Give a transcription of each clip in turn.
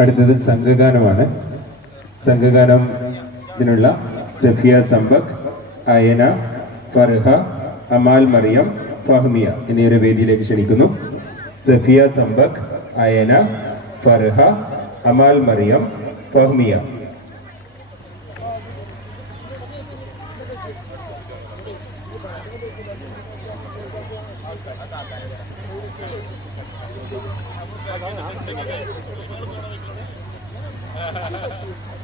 അടുത്തത് സംഘഗാനമാണ്. സംഘഗാനത്തിനുള്ള സഫിയ സമ്പക് അയന ഫർഹ അമാൽ മറിയം ഫഹ്മിയ എന്നിവരെ വേദിയിലേക്ക് ക്ഷണിക്കുന്നു. സഫിയ സമ്പക് അയന ഫർഹ അമാൽ മറിയം ഫഹ്മിയ. Thank you.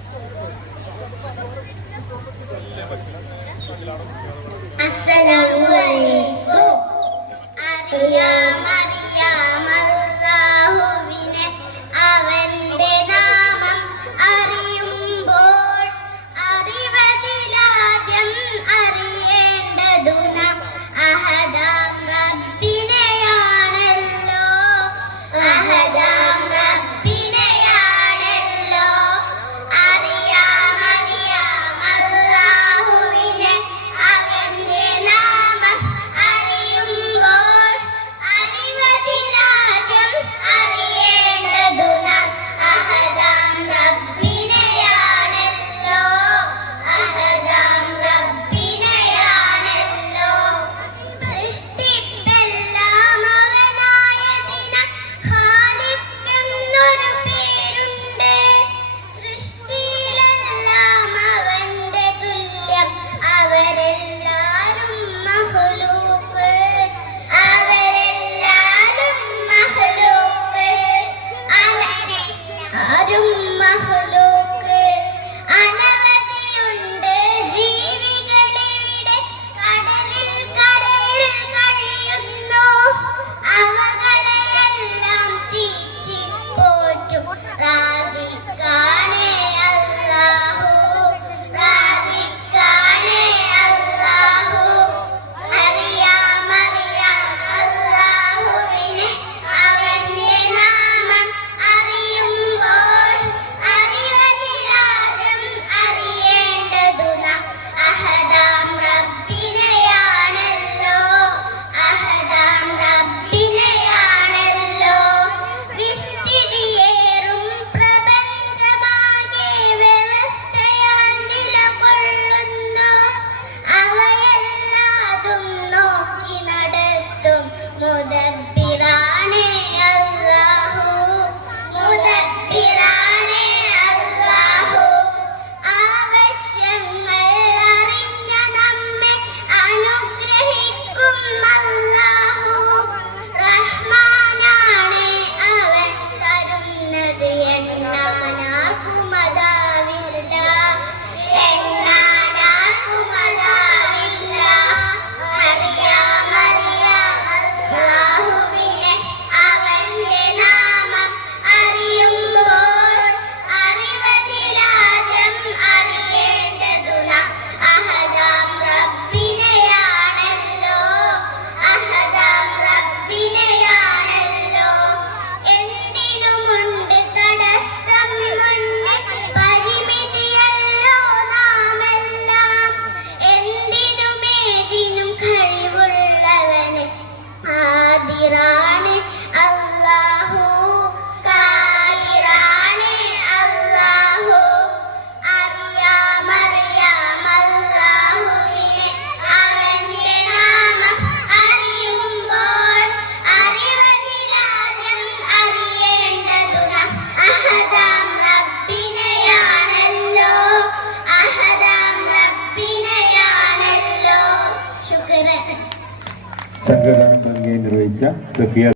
സംഘഗാനം നൽകി നിർവഹിച്ച സഫിയ